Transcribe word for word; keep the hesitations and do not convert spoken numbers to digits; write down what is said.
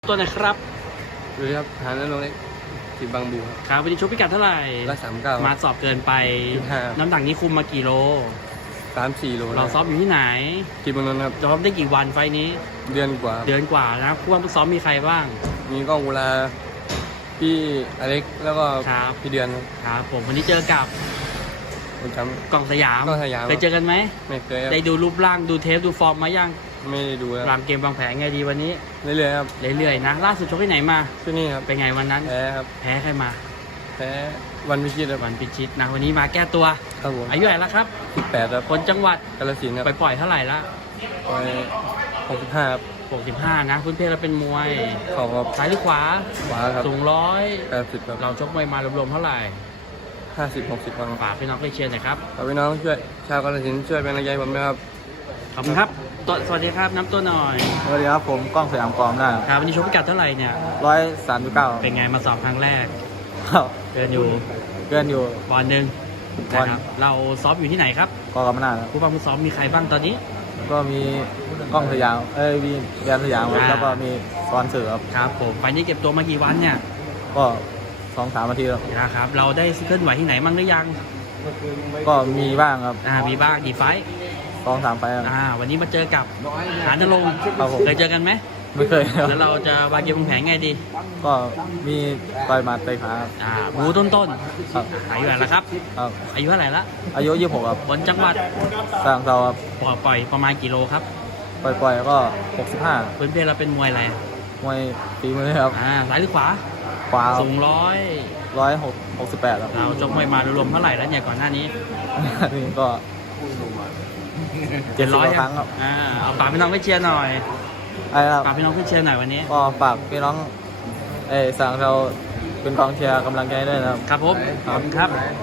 ตัวไหนครับสวัสดีครับหานันลงเล็กสิบบางบูครับครับวันนี้ชกพิกัดเท่าไหร่ร้อยสามเก้ามาสอบเกินไปห้าน้ำหนักนี้คุมมากี่โลสามสี่โลเราซ้อมอยู่ที่ไหนกินบางนนท์ครับซ้อมได้กี่วันไฟนี้เดือนกว่าเดือนกว่านะผู้ว่าผู้ซ้อมมีใครบ้างมีกล้องเวลาพี่อเล็กแล้วก็พี่เดือนครับผมวันนี้เจอกับผมจำกล่องสยามกล้องสยามเคยเจอกันไหมไม่เคยได้ดูรูปร่างดูเทปดูฟอร์มมายังไม่ได้ดูครับวางเกมวางแผนไงดีวันนี้เรื่อยๆครับเรื่อยๆนะล่าสุดชกที่ไหนมาที่นี่ครับเป็นไงวันนั้นแพ้ครับแพ้ใครมาแพ้วันพิชิตครับวันพิชิตนะวันนี้มาแก้ตัวครับผมอายุเท่าไหร่แล้วครับสิบแปดครับคนจังหวัดกาฬสินธุ์ครับไปปล่อยเท่าไหร่ละปล่อยหกสิบห้าครับหกสิบห้านะพื้นเพเราเป็นมวยเข่าครับซ้ายหรือขวาขวาครับสูงร้อยแปดสิบครับเราชกมวยมารวมๆเท่าไหร่ห้าสิบหกสิบวันฝากพี่น้องไปเชียร์หน่อยครับขอพี่น้องช่วยชาวกาฬสินธุ์ช่วยเป็นกำลังใจผมนะครับขอบคุณครับตัวสวัสดีครับน้ำตัวหน่อยสวัสดีครับผมกล้องสยามกอมได้ครับวันนี้ชกพิกัดเท่าไหร่เนี่ยร้อยสามสิบเก้าเป็นไงมาสอบครั้งแรกครับเดินอยู่เกินอยู่ปอนด์หนึ่งนะครับเราซ้อมอยู่ที่ไหนครับกอกรรมนาครับผู้บังคับซ้อมมีใครบ้างตอนนี้ก็มีกล้องสยามเอ้ยมีแดนสยามแล้วก็มีซอนเสือครับครับผมไปนี้เก็บตัวมากี่วันเนี่ยก็สองสามนาทีแล้วนะครับเราได้เคลื่อนไหวที่ไหนบ้างหรือยังก็มีบ้างครับอ่ามีบ้างกี่ไฟสองสามไฟครับอ่าวันนี้มาเจอกับหานรงค์เคยเจอกันไหมไม่เคยครับแล้วเราจะวางเกมวางแผนไงดีก็มีต่อยหมัดต่อยขาอ่าบูต้นต้นครับอายุเท่าไหร่ละครับครับอายุเท่าไหร่ละอายุยี่สิบหกครับบนจังหวัดสร้างเซาครับปล่อยประมาณกี่โลครับปล่อยๆก็หกสิบห้าพื้นเพเราเป็นมวยอะไรมวยฝีมือครับอ่าซ้ายหรือขวาขวาสูงร้อยร้อยหกหกสิบแปดครับเราจบมวยมารวมเท่าไหร่แล้วเนี่ยก่อนหน้านี้นี่ก็เจ็ดร้อยครั้งครับอ่าเอาฝากพี่น้องไปเชียร์หน่อยไอ้ครับฝากพี่น้องไปเชียร์หน่อยวันนี้ก็ฝากพี่น้องเออสั่งเราเป็นกองเชียร์กำลังใจด้วยนะครับครับผมขอบคุณครับ